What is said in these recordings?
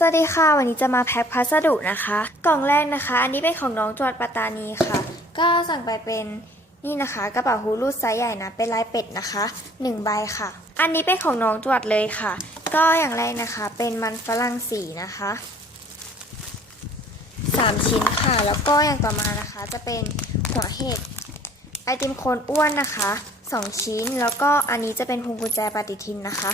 สวัสดีค่ะ วันนี้จะมาแพ็คพัสดุนะคะ กล่องแรกนะคะ อันนี้เป็นของน้องจวดปัตตานีค่ะ ก็สั่งไปเป็นนี่นะคะกระเป๋าฮูรูดไซส์ใหญ่นะเป็นลายเป็ดนะคะ1ใบค่ะ อันนี้เป็นของน้องจวดเลยค่ะ ก็อย่างแรกนะคะเป็นมันฝรั่งสีนะคะ 3 ชิ้นค่ะ แล้วก็อย่างต่อมานะคะ จะเป็นหัวเห็ดไอติมโคนอ้วนนะคะ 2 ชิ้นแล้วก็อันนี้จะเป็นพวงกุญแจปฏิทินนะคะ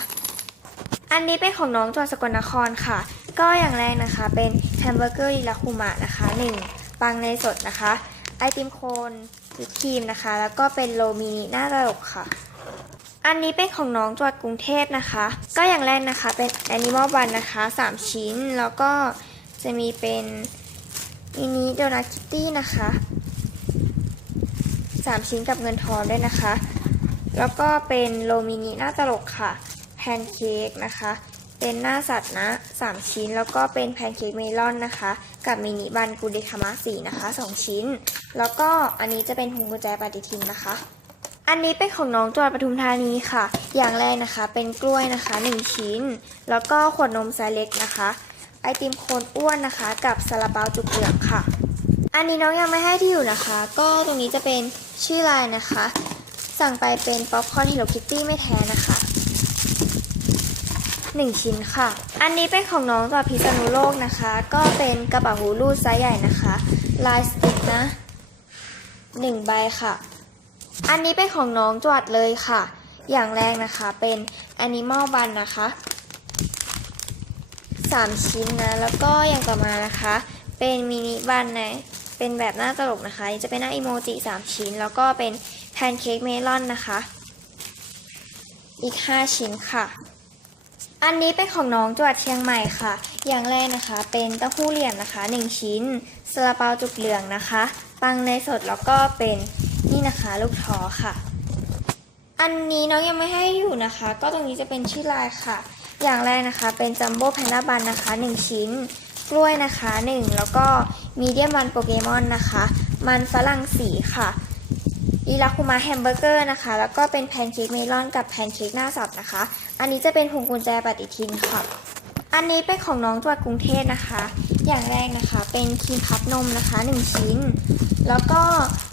อันนี้เป็นของน้องจวัดสกลนครค่ะ ก็อย่างแรกนะคะเป็นแฮมเบอร์เกอร์อิราคุมะนะคะ1ปังในสดนะคะไอติมโคนวิปครีมนะคะ แล้วก็เป็นโลมินิหน้าตลกค่ะ อันนี้เป็นของน้องจังหวัดกรุงเทพนะคะ ก็อย่างแรกนะคะเป็น Animal Bun นะคะ 3 ชิ้นแล้วก็จะมีเป็นมินิโดนัทคิตตี้นะคะ 3 ชิ้นกับเงินทอนด้วยนะคะ แล้วก็เป็นโลมินิหน้าตลกค่ะ แพนเค้กนะคะ เป็นหน้าสัตว์นะ 3 ชิ้น แล้วก็เป็นแพนเค้กเมลอนนะคะ กับมินิบันกูเดคามะสีนะคะ 2 ชิ้น แล้วก็อันนี้จะเป็นพวงกุญแจปฏิทินนะคะ อันนี้เป็นของน้องจังหวัดปทุมธานีค่ะ อย่างแรกนะคะ เป็นกล้วยนะคะ 1 ชิ้น แล้วก็ขวดนมไซเล็กนะคะ ไอติมโคนอ้วนนะคะ กับซาลาเปาจุกเหลืองค่ะ อันนี้น้องยังไม่ให้ที่อยู่นะคะ ก็ตรงนี้จะเป็นชื่อไลน์นะคะ สั่งไปเป็นป๊อปคอร์น Hello Kitty ไม่แท้นะคะ 1 ชิ้นค่ะ อันนี้เป็นของน้องจากพิษณุโลกนะคะ ก็เป็นกระเป๋าหูรูดไซส์ใหญ่นะคะ ลายสติ๊กนะ1ใบค่ะ อันนี้เป็นของน้องจวดเลยค่ะ อย่างแรกนะคะเป็น Animal Bun นะคะ 3 ชิ้นนะ แล้วก็อย่างต่อมานะคะ เป็นมินิบันนะเป็นแบบหน้าตลกนะคะ จะเป็นหน้าอีโมจิ 3 ชิ้น แล้วก็เป็นแพนเค้กเมลอนนะคะ อีก 5 ชิ้นค่ะ อันนี้เป็นของน้องจังหวัดเชียงใหม่ค่ะ อย่างแรกนะคะ เป็นเต้าหู้เหลี่ยมนะคะ 1 ชิ้นซาลาเปาจุกเหลืองนะคะ ปังเนสดแล้วก็เป็นนี่นะคะลูกท้อค่ะ อันนี้น้องยังไม่ให้อยู่นะคะ ก็ตรงนี้จะเป็นชื่อลายค่ะ อย่างแรกนะคะเป็นจัมโบ้แพนด้าบันนะคะ 1 ชิ้น กล้วยนะคะ 1 แล้วก็มีเดียมมันโปเกมอนนะคะ มันฝรั่งสีค่ะ อีราคุมาแฮมเบอร์เกอร์นะคะ แล้วก็เป็นแพนเค้กเมลอนกับแพนเค้กหน้าสับนะคะ อันนี้จะเป็นพวงกุญแจปฏิทินค่ะ อันนี้เป็นของน้องจังหวัดกรุงเทพนะคะ อย่างแรกนะคะเป็นครีมพับนมนะคะ 1 ชิ้น แล้วก็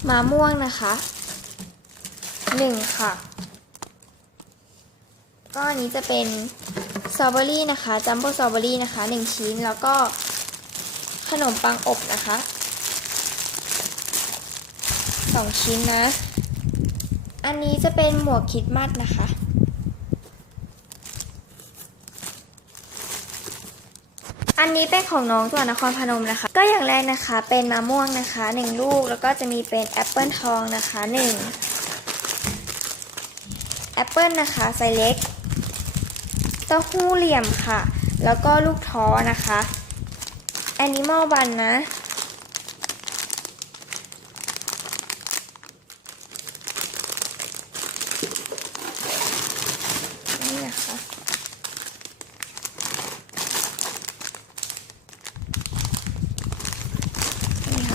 มะม่วงนะคะ 1 ค่ะ ก็อันนี้จะเป็นสตรอเบอรี่นะคะจัมโบ้สตรอเบอรี่นะคะ 1 ชิ้น แล้วก็ขนมปังอบนะคะ องชิ้นนะ อันนี้จะเป็นหมวกคิดมัดนะคะ อันนี้เป็นของน้องจังหวัดนครพนมนะคะ ก็อย่างแรกนะคะ เป็นมะม่วงนะคะหนึ่งลูก แล้วก็จะมีเป็นแอปเปิลทองนะคะหนึ่งแอปเปิลนะคะไซส์เล็ก เต้าหู้เหลี่ยมค่ะ แล้วก็ลูกท้อนะคะแอนิมอลบันนะ นี่นะคะ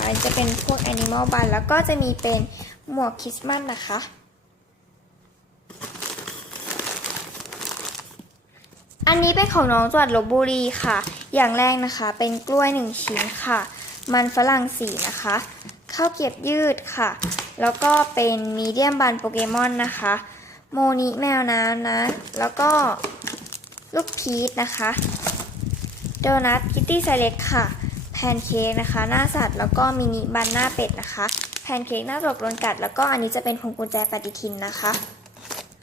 นี่ค่ะจะเป็นพวก Animal Bun แล้วก็จะมีเป็นหมวกคริสต์มาสนะคะ อันนี้เป็นของน้องจวัดลบบุรีค่ะ อย่างแรกนะคะเป็นกล้วยหนึ่งชิ้นค่ะ มันฝรั่งสีนะคะข้าวเกรียบยืดค่ะ แล้วก็เป็นมีเดียมบันโปเกมอนนะคะ โมนิแมวน้ำนะ แล้วก็ลูกพีชนะคะ โดนัทคิตตี้ไซเล็กค่ะ แพนเค้กนะคะ หน้าสัตว์แล้วก็มินิบันหน้าเป็ดนะคะ แพนเค้กหน้าตลกโดนกัด แล้วก็อันนี้จะเป็นพวงกุญแจปฏิทินนะคะ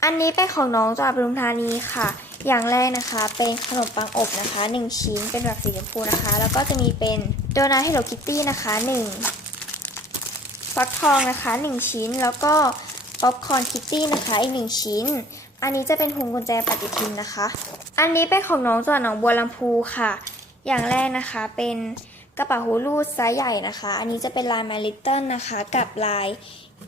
อันนี้เป็นของน้องจากปทุมธานีค่ะ อย่างแรกนะคะ เป็นขนมปังอบนะคะ 1 ชิ้นเป็นแบบสีชมพูนะคะ แล้วก็จะมีเป็นโดนัทเฮลโลคิตตี้นะคะ1ฟักทองนะคะ 1 ชิ้นแล้วก็ป๊อปคอร์นคิตตี้นะคะอีก 1 ชิ้น อันนี้จะเป็นพวงกุญแจปฏิทินนะคะ อันนี้เป็นของน้องจากหนองบัวลำพูค่ะ อย่างแรกนะคะเป็น กระเป๋าหูรูดไซส์ใหญ่นะคะ อันนี้จะเป็นลายแมลิตเติ้ลนะคะ กับลาย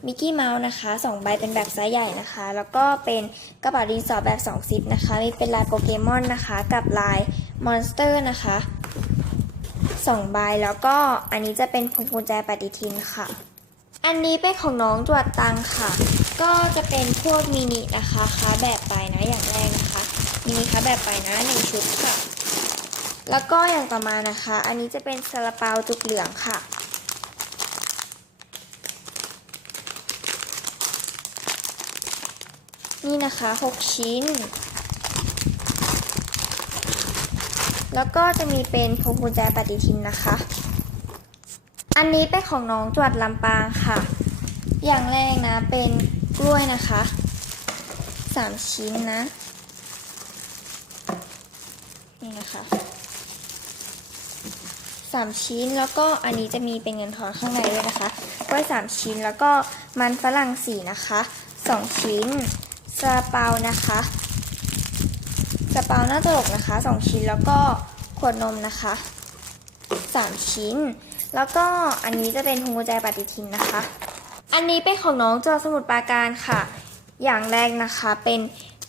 มิกกี้เมาส์นะคะสองใบเป็นแบบไซส์ใหญ่นะคะ แล้วก็เป็นกระเป๋าดินสอแบบ 2 ซิปนะคะ มีเป็นลายโปเกมอนนะคะ กับลายมอนสเตอร์นะคะสองใบ แล้วก็อันนี้จะเป็นพวงกุญแจปฏิทินค่ะ อันนี้เป็นของน้องจวดตังค่ะ ก็จะเป็นพวกมินินะคะค้าแบบไปนะอย่างแรกนะคะมินิค้าแบบไปนะหนึ่งชุดค่ะ แล้วก็อย่างต่อมานะคะ อันนี้จะเป็นซาลาเปาจุกเหลืองค่ะ นี่นะคะ 6 ชิ้น แล้วก็จะมีเป็นพวงกุญแจปฏิทินนะคะ อันนี้เป็นของน้องจวดลำปางค่ะ อย่างแรกนะเป็นกล้วยนะคะ 3 ชิ้นนะ นี่นะคะ สามชิ้นแล้วก็อันนี้จะมีเป็นเงินทอนข้างในด้วยนะคะกล้วยสามชิ้นแล้วก็มันฝรั่งสีนะคะสองชิ้นซาเปานะคะซาเปาหน้าตลกนะคะสองชิ้นแล้วก็ขวดนมนะคะสามชิ้น แล้วก็อันนี้จะเป็นพวงกุญแจปฏิทินนะคะ อันนี้เป็นของน้องจอสมุทรปราการค่ะ อย่างแรกนะคะเป็น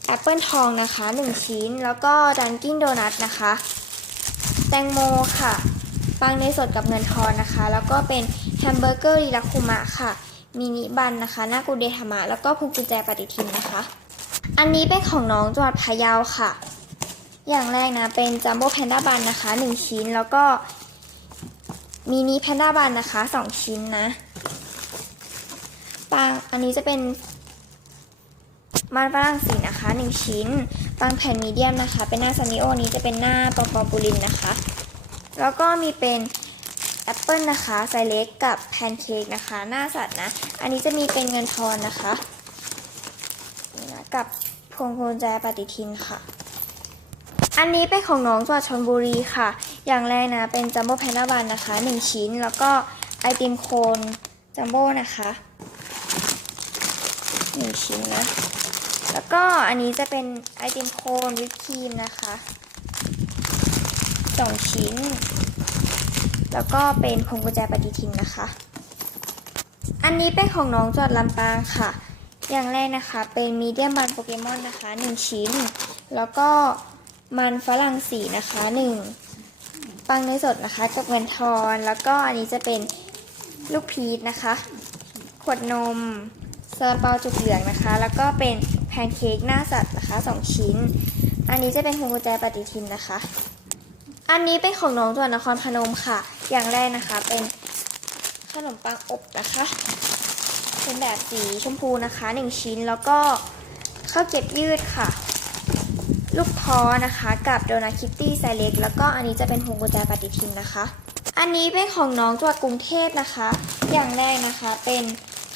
แอปเปิลทองนะคะ 1 ชิ้น แล้วก็ดันกิ้งโดนัทนะคะ แตงโมค่ะ ปังในสดกับเงินทอนนะคะ แล้วก็เป็นแฮมเบอร์เกอร์ลีลาคุมะค่ะ มินิบันนะคะ หน้ากุเดธรรมะ แล้วก็พวงกุญแจปฏิทินนะคะ อันนี้เป็นของน้องจังหวัดพะเยาค่ะ อย่างแรกนะ เป็นจัมโบ้แพนด้าบันนะคะ 1 ชิ้น แล้วก็มินิแพนด้าบันนะคะ 2 ชิ้นนะ ปัง อันนี้จะเป็นมันฝรั่งสีนะคะ 1 ชิ้น ปังแผ่นมีเดียมนะคะ เป็นหน้าซันนิโอนี้จะเป็นหน้าปอปอปูลินนะคะ แล้วก็มีเป็นแอปเปิลนะคะไซส์เล็กกับแพนเค้กนะคะ หน้าสัตว์นะ อันนี้จะมีเป็นเงินทอนนะคะนะกับพวงกุญแจปฏิทินค่ะ อันนี้เป็นของน้องจังหวัดชลบุรีค่ะ อย่างแรกนะเป็นจัมโบ้แพนด้าบันนะคะ 1 ชิ้น แล้วก็ไอติมโคนจัมโบ้นะคะ1ชิ้นนะ แล้วก็อันนี้จะเป็นไอติมโคนวิปครีมนะคะ สองชิ้น แล้วก็เป็นพวงกุญแจปฏิทินนะคะ อันนี้เป็นของน้องจอดลำปางค่ะ อย่างแรกนะคะเป็นมีเดียมบันโปเกมอนนะคะ 1 ชิ้น แล้วก็มันฝรั่งสีนะคะ 1 ปังเนยสดนะคะกับเงินทอน แล้วก็อันนี้จะเป็นลูกพีชนะคะ ขวดนมซาลาเปาจุกเหลืองนะคะ แล้วก็เป็นแพนเค้กหน้าสัตว์นะคะ 2 ชิ้น อันนี้จะเป็นพวงกุญแจปฏิทินนะคะ อันนี้เป็นของน้องจังหวัดนครพนมค่ะ อย่างแรกนะคะเป็นขนมปังอบนะคะ เป็นแบบสีชมพูนะคะ 1 ชิ้นแล้วก็ข้าวเก็บยืดค่ะ ลูกท้อนะคะกับโดนาคิตตี้ไซเล็ก แล้วก็อันนี้จะเป็นพวงกุญแจปฏิทินนะคะ อันนี้เป็นของน้องจังหวัดกรุงเทพนะคะ อย่างแรกนะคะเป็น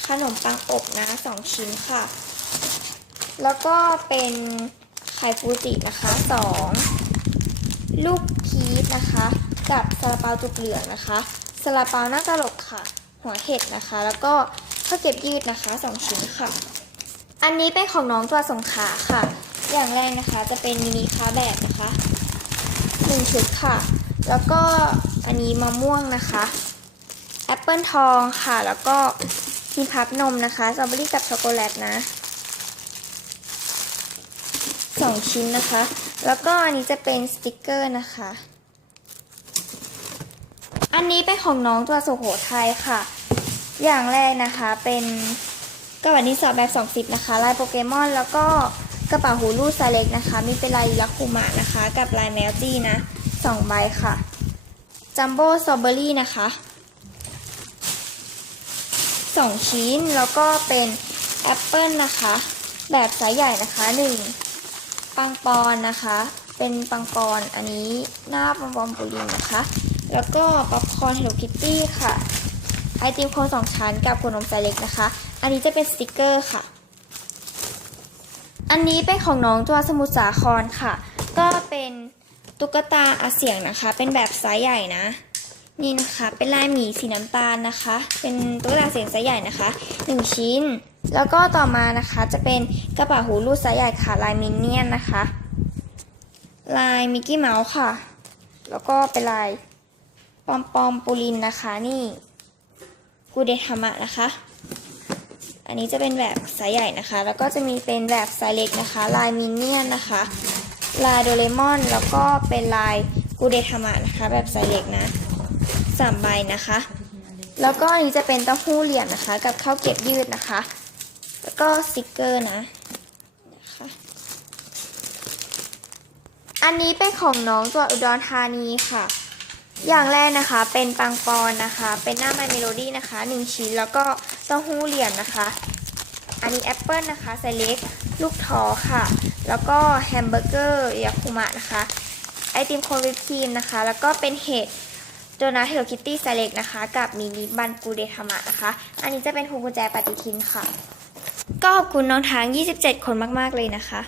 ขนมปังอบนะสองชิ้นค่ะ แล้วก็เป็นไข่ฟูจินะคะสอง ลูกพีชนะคะ กับซาลาเปาจุกเหลืองนะคะซาลาเปาหน้าตลกค่ะ หัวเห็ดนะคะ แล้วก็ข้าวเก็บยืดนะคะสองชิ้นค่ะ อันนี้เป็นของน้องจัวสงขาค่ะ อย่างแรกนะคะจะเป็นมินิคาแบบนะคะหนึ่งชุดค่ะ แล้วก็อันนี้มะม่วงนะคะแอปเปิลทองค่ะ แล้วก็มีพับนมนะคะสตรอเบอรี่กับช็อกโกแลตนะสองชิ้นนะคะ แล้วก็อันนี้จะเป็นสติกเกอร์นะคะ อันนี้เป็นของน้องตัวสุโขทัยค่ะ อย่างแรกนะคะเป็นกระเป๋าดินสอแบบ 20 นะคะลายโปเกมอน แล้วก็กระเป๋าหูรูดไซเล็กนะคะ มีเป็นลายยักคุมะนะคะ กับลายแมวจี้นะสองใบค่ะ จัมโบ้สตรอเบอรี่นะคะสองชิ้น แล้วก็เป็นแอปเปิลนะคะ แบบไซส์ใหญ่นะคะหนึ่ง ปังปอนนะคะ เป็นปังปอนอันนี้หน้าปังปอนปูรินนะคะ แล้วก็ป๊อปคอร์น Hello Kitty ค่ะไอติมโคนสองชั้นกับขวดนมไซส์เล็กนะคะ อันนี้จะเป็นสติกเกอร์ค่ะ อันนี้เป็นของน้องตัวสมุทรสาครค่ะ ก็เป็นตุ๊กตาอาเสียงนะคะ เป็นแบบไซส์ใหญ่นะ นี่นะคะ เป็นลายหมีสีน้ำตาลนะคะ เป็นตุ๊กตาเสียงไซส์ใหญ่นะคะ 1 ชิ้น แล้วก็ต่อมานะคะจะเป็นกระเป๋าหูรูดไซส์ใหญ่ค่ะลายมินเนี่ยนนะคะ ลายมิกกี้เมาส์ค่ะ แล้วก็เป็นลายปอมปอมปูลินนะคะนี่กูเดธรรมะนะคะ อันนี้จะเป็นแบบไซส์ใหญ่นะคะ แล้วก็จะมีเป็นแบบไซส์เล็กนะคะ ลายมินเนี่ยนนะคะ ลายโดเรมอน แล้วก็เป็นลายกูเดธรรมะนะคะ แบบไซส์เล็กนะสามใบนะคะ แล้วก็อันนี้จะเป็นเต้าหู้เหลี่ยมนะคะ กับข้าวเก็บยืดนะคะ แล้วก็สติกเกอร์นะนะคะอันนี้เป็นของน้องจังหวัดอุดรธานีค่ะ อย่างแรกนะคะเป็นปังปอนนะคะ เป็นหน้าไมเมโลดี้นะคะหนึ่งชิ้นแล้วก็เต้าหู้เหลี่ยมนะคะ อันนี้แอปเปิลนะคะไซส์เล็กลูกท้อค่ะ แล้วก็แฮมเบอร์เกอร์ยาคุมะนะคะ ไอติมโคนวิปครีมนะคะ แล้วก็เป็นเห็ดโดนัทเฮลคิตตี้ไซส์เล็กนะคะ กับมินิบันกูเดทามะนะคะ อันนี้จะเป็นพวงกุญแจปฏิทินค่ะ ก็ขอบคุณน้องทาง 27 คนมาก ๆ เลยนะคะ